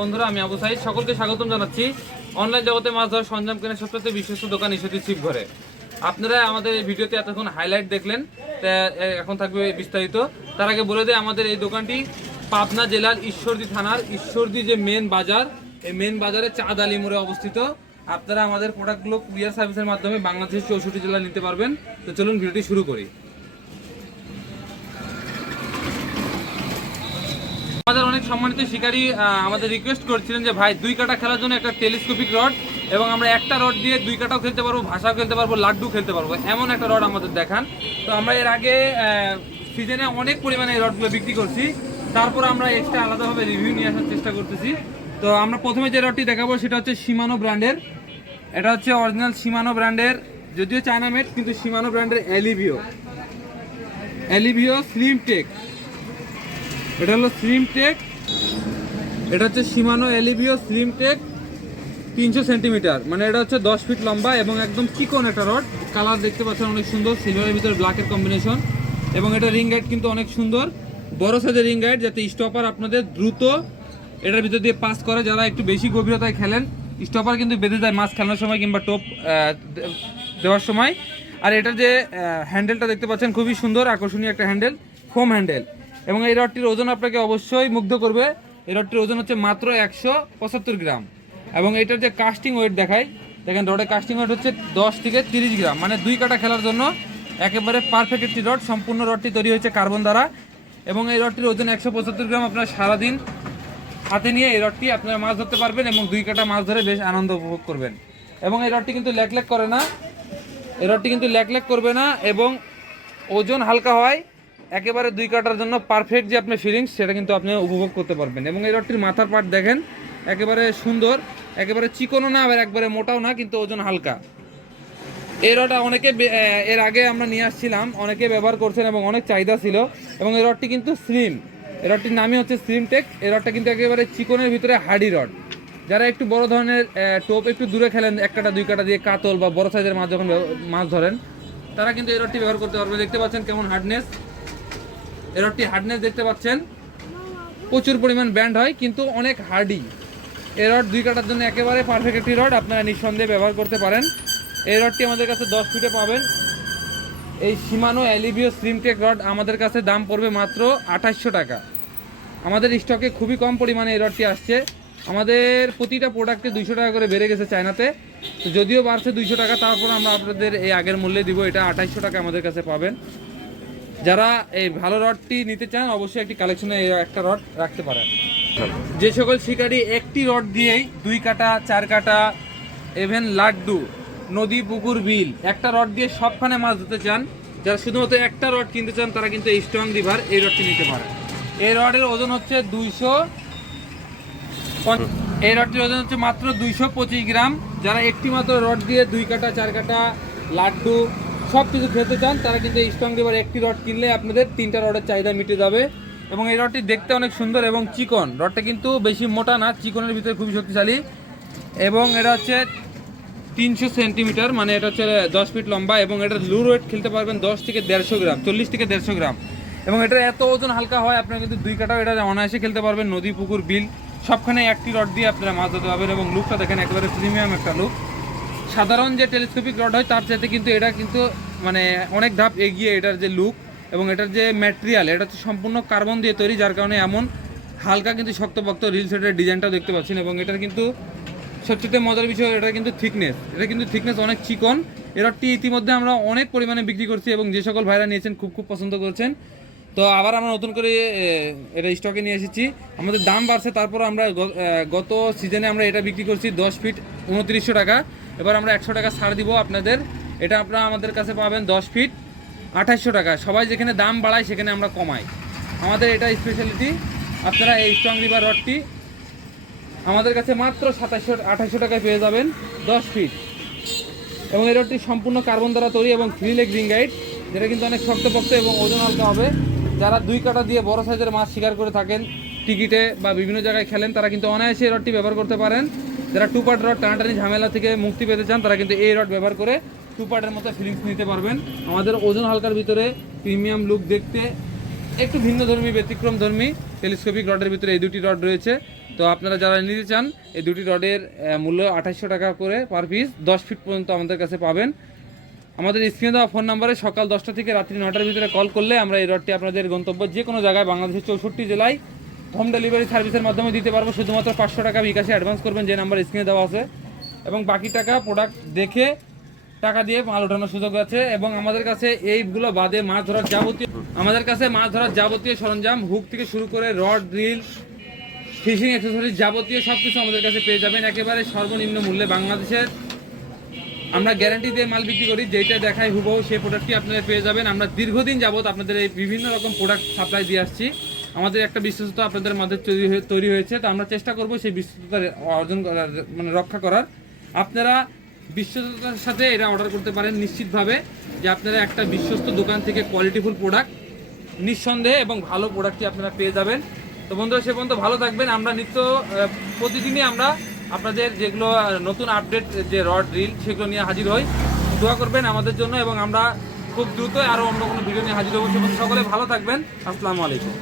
বন্ধুরা, আমি আবু সাইদ। সকলকে স্বাগতম জানাচ্ছি। অনলাইন জগতে মাছ ধরার সরঞ্জাম কেনার সবচেয়ে বিশ্বস্ত দোকান ইস্যুতি ছিপ ঘরে আপনারা আমাদের এই ভিডিওতে এতক্ষণ হাইলাইট দেখলেন এখন থাকবে বিস্তারিত। তার আগে বলে দেয় আমাদের এই দোকানটি পাবনা জেলার ঈশ্বরদী থানার ঈশ্বরদী যে মেন বাজার, এই মেন বাজারে চাঁদ আলী মোড়ে অবস্থিত। আপনারা আমাদের প্রোডাক্টগুলো কুরিয়ার সার্ভিসের মাধ্যমে বাংলাদেশের চৌষট্টি জেলা নিতে পারবেন। তো চলুন ভিডিওটি শুরু করি। আমাদের অনেক সম্মানিত শিকারী আমাদের রিকোয়েস্ট করছিলেন যে, ভাই, দুই কাটা খেলার জন্য একটা টেলিস্কোপিক রড এবং আমরা একটা রড দিয়ে দুই কাটাও খেলতে পারব, ভাষাও খেলতে পারব, লাড্ডু খেলতে পারব। এমন একটা রড আমাদের দেখান। তো আমরা এর আগে সিজনে অনেক পরিমাণে এই রডগুলো বিক্রি করছি। তারপর আমরা এক্সট্রা আলাদাভাবে রিভিউ নিয়ে আসার চেষ্টা করতেছি। তো আমরা প্রথমে যে রডটি দেখাবো, সেটা হচ্ছে সীমানো ব্র্যান্ডের এটা হচ্ছে অরিজিনাল সীমানো ব্র্যান্ডের যদিও চায়না মেড কিন্তু সীমানো ব্র্যান্ডের এলিভিও এলিভিও স্লিম টেক এটা হলো স্লিম টেক এটা হচ্ছে সীমানো এলিভিও স্লিম টেক তিনশো সেন্টিমিটার মানে এটা হচ্ছে দশ ফিট লম্বা এবং একদম চিকন একটা রড কালার দেখতে পাচ্ছেন অনেক সুন্দর সিলভারের ভিতরে ব্ল্যাকের কম্বিনেশন এবং এটা রিং গাইড কিন্তু অনেক সুন্দর। বড় সাইজের রিং গাইড যাতে স্টপার আপনাদের দ্রুত এটার ভিতর দিয়ে পাস করে, যারা একটু বেশি গভীরতায় খেলেন স্টপার কিন্তু বেঁধে যায় মাছ খেলানোর সময় কিংবা টোপ দেওয়ার সময়। আর এটার যে হ্যান্ডেলটা দেখতে পাচ্ছেন খুবই সুন্দর, আকর্ষণীয় একটা হ্যান্ডেল ফোম হ্যান্ডেল এবং এই রডটির ওজন আপনাকে অবশ্যই মুগ্ধ করবে। এই রডটির ওজন হচ্ছে মাত্র একশো পঁচাত্তর গ্রাম। এবং এটার যে কাস্টিং ওয়েট দেখায় দেখেন রডের কাস্টিং ওয়েট হচ্ছে দশ থেকে তিরিশ গ্রাম। মানে দুই কাটা খেলার জন্য একেবারে পারফেক্ট একটি রড। সম্পূর্ণ রডটি তৈরি হয়েছে কার্বন দ্বারা। এবং এই রডটির ওজন একশো পঁচাত্তর গ্রাম। আপনারা সারাদিন হাতে নিয়ে এই রডটি আপনারা মাছ ধরতে পারবেন এবং দুই কাটা মাছ ধরে বেশ আনন্দ উপভোগ করবেন। এবং এই রডটি কিন্তু ল্যাক ল্যাক করে না। এই রডটি কিন্তু ল্যাক ল্যাক করবে না এবং ওজন হালকা হয়। একেবারে দুই কাটার জন্য পারফেক্ট যে আপনি ফিলিংস সেটা কিন্তু আপনি উপভোগ করতে পারবেন। এবং এই রডটির মাথার পার্ট দেখেন, একেবারে সুন্দর, একেবারে চিকনও না, আবার একবারে মোটাও না, কিন্তু ওজন হালকা। এই রডটা অনেকে এর আগে আমরা নিয়ে আসছিলাম, অনেকে ব্যবহার করছেন এবং অনেক চাহিদা ছিল। এবং এই রডটি কিন্তু স্লিম এই রডটির নামই হচ্ছে স্লিম টেক এই রডটা কিন্তু একেবারে চিকনের ভিতরে হার্ডি রড যারা একটু বড় ধরনের টোপ একটু দূরে খেলেন, এক কাটা, দুই কাটা দিয়ে কাতল বা বড় সাইজের মাছ যখন মাছ ধরেন, তারা কিন্তু এই রডটি ব্যবহার করতে পারবে। দেখতে পাচ্ছেন কেমন হার্ডনেস এই রডটি হার্ডনেস দেখতে পাচ্ছেন। প্রচুর পরিমাণ ব্যান্ড হয়, কিন্তু অনেক হার্ডি এই রড দুই কাটার জন্য একেবারে পারফেক্ট একটি রড আপনারা নিঃসন্দেহে ব্যবহার করতে পারেন। এই রডটি আমাদের কাছে দশ ফিটে পাবেন। এই সীমানো অ্যালিভিও স্লিমটেক রড আমাদের কাছে দাম পড়বে মাত্র আঠাশশো টাকা। আমাদের স্টকে খুবই কম পরিমাণে এই রডটি আসছে। আমাদের প্রতিটা প্রোডাক্টে দুইশো টাকা করে বেড়ে গেছে চায়নাতে। তো যদিও বাড়ছে দুইশো টাকা, তারপর আমরা আপনাদের এই আগের মূল্যে দিব, এটা আঠাশশো টাকা আমাদের কাছে পাবেন। যারা এই ভালো রডটি নিতে চান, অবশ্যই একটি কালেকশনে একটা রড রাখতে পারেন। যে সকল শিকারি একটি রড দিয়েই দুই কাটা, চার কাটা এভেন লাড্ডু, নদী, পুকুর, বিল, একটা রড দিয়ে সবখানে মাছ ধরতে চান, যারা শুধুমাত্র একটা রড কিনতে চান, তারা কিন্তু এই স্ট্রং রিভার এই রডটি নিতে পারে এই রডের ওজন হচ্ছে দুইশো এই রডটির ওজন হচ্ছে মাত্র দুইশো পঁচিশ গ্রাম। যারা একটি মাত্র রড দিয়ে দুই কাটা, চার কাটা লাড্ডু সব কিছু খেতে চান, তারা কিন্তু এই স্ট্রং রিভার একটি রড কিনলে আপনাদের তিনটা রডের চাহিদা মিটে যাবে। এবং এই রডটি দেখতে অনেক সুন্দর এবং চিকন। রডটা কিন্তু বেশি মোটা না, চিকনের ভিতরে খুবই শক্তিশালী। এবং এটা হচ্ছে তিনশো সেন্টিমিটার মানে এটা হচ্ছে দশ ফিট লম্বা এবং এটার লুর ওয়েট খেলতে পারবেন দশ থেকে দেড়শো গ্রাম, চল্লিশ থেকে দেড়শো গ্রাম। এবং এটা এত ওজন হালকা হয়, আপনারা কিন্তু দুই কাটাও এটা অনায়াসে খেলতে পারবেন, নদী, পুকুর, বিল সবখানে একটি রড দিয়ে আপনারা মাছ ধরতে পারবেন এবং লুকটা দেখেন একেবারে প্রিমিয়াম একটা লুক সাধারণ যে টেলিস্কোপিক রড হয়, তার চাইতে কিন্তু এটা কিন্তু মানে অনেক ধাপ এগিয়ে এটার যে লুক এবং এটার যে ম্যাটেরিয়াল এটা হচ্ছে সম্পূর্ণ কার্বন দিয়ে তৈরি, যার কারণে এমন হালকা কিন্তু শক্তপোক্ত রিল সেটের ডিজাইনটাও দেখতে পাচ্ছেন এবং এটার কিন্তু সবচেয়ে মজার বিষয় এটা কিন্তু থিকনেস এটা কিন্তু থিকনেস অনেক চিকন। এর রডটি ইতিমধ্যে আমরা অনেক পরিমাণে বিক্রি করছি এবং যে সকল ভাইরা নিয়েছেন, খুব খুব পছন্দ করেছেন। তো আবার আমরা নতুন করে এটা স্টকে নিয়ে এসেছি। আমাদের দাম বাড়ছে তারপর আমরা গত সিজনে আমরা এটা বিক্রি করছি দশ ফিট উনত্রিশশো টাকা। এবার আমরা একশো টাকা ছাড় দিব আপনাদের। এটা আপনারা আমাদের কাছে পাবেন দশ ফিট আঠাশশো টাকা। সবাই যেখানে দাম বাড়ায়, সেখানে আমরা কমাই। আমাদের এটা স্পেশালিটি আপনারা এই স্ট্রং রিভার রডটি আমাদের কাছে মাত্র সাতাশশো আঠাশশো টাকায় পেয়ে যাবেন দশ ফিট এবং এই রডটি সম্পূর্ণ কার্বন দ্বারা তৈরি এবং থ্রি লেগ রিং গাইড যেটা কিন্তু অনেক শক্তপোক্ত এবং ওজন হালকা হবে। যারা দুই কাটা দিয়ে বড় সাইজের মাছ শিকার করে থাকেন, টিকিটে বা বিভিন্ন জায়গায় খেলেন, তারা কিন্তু অনায়াসে এই রডটি ব্যবহার করতে পারেন। যারা টু পার্ট রড টানাটানি ঝামেলা থেকে মুক্তি পেতে চান, তারা কিন্তু এই রড ব্যবহার করে টু পার্টের মতো ফিলিংস নিতে পারবেন। আমাদের ওজন হালকার ভিতরে প্রিমিয়াম লুক দেখতে একটু ভিন্ন ধর্মী, ব্যতিক্রম ধর্মী টেলিস্কোপিক রডের ভিতরে এই দুটি রড রয়েছে। তো আপনারা যারা নিতে চান, এই দুটি রডের মূল্য আঠাশশো টাকা করে পার পিস দশ ফিট পর্যন্ত আমাদের কাছে পাবেন। আমাদের স্ক্রিনে দেওয়া ফোন নাম্বারে সকাল দশটা থেকে রাত্রি নটার ভিতরে কল করলে আমরা এই রডটি আপনাদের গন্তব্য যে কোনো জায়গায় বাংলাদেশের চৌষট্টি জেলায় হোম ডেলিভারি সার্ভিসের মাধ্যমে দিতে পারব। শুধুমাত্র পাঁচশো টাকা বিকাশে অ্যাডভান্স করবেন, যে নাম্বার স্ক্রিনে দেওয়া আছে। এবং বাকি টাকা প্রোডাক্ট দেখে টাকা দিয়ে মাল ওঠানোর সুযোগ আছে। এবং আমাদের কাছে এইগুলো বাদে মাছ ধরার যাবতীয় আমাদের কাছে মাছ ধরার যাবতীয় সরঞ্জাম, হুক থেকে শুরু করে রড রিল ফিশিং অ্যাক্সেসরিজ যাবতীয় সব কিছু আমাদের কাছে পেয়ে যাবেন। একেবারে সর্বনিম্ন মূল্যে বাংলাদেশের আমরা গ্যারান্টি দিয়ে মাল বিক্রি করি যেটা দেখায় হুবহু সেই প্রোডাক্টটি আপনারা পেয়ে যাবেন। আমরা দীর্ঘদিন যাবত আপনাদের এই বিভিন্ন রকম প্রোডাক্ট সাপ্লাই দিয়ে আসছি। আমাদের একটা বিশ্বস্ততা আপনাদের মধ্যে তৈরি হয়ে- তৈরি হয়েছে। তো আমরা চেষ্টা করব সেই বিশ্বস্ততা অর্জন করার মানে রক্ষা করার। আপনারা বিশ্বস্ততার সাথে এটা অর্ডার করতে পারেন নিশ্চিতভাবে যে আপনারা একটা বিশ্বস্ত দোকান থেকে কোয়ালিটিফুল প্রোডাক্ট নিঃসন্দেহে এবং ভালো প্রোডাক্টটি আপনারা পেয়ে যাবেন। তো বন্ধুরা, সে পর্যন্ত ভালো থাকবেন। আমরা নিত্য প্রতিদিনই আমরা আপনাদের যেগুলো নতুন আপডেট যে রড রিল সেগুলো নিয়ে হাজির হই। দোয়া করবেন আমাদের জন্য এবং আমরা খুব দ্রুত আরও অন্য কোনো ভিডিও নিয়ে হাজির হব। সকলে ভালো থাকবেন। আসসালামু আলাইকুম।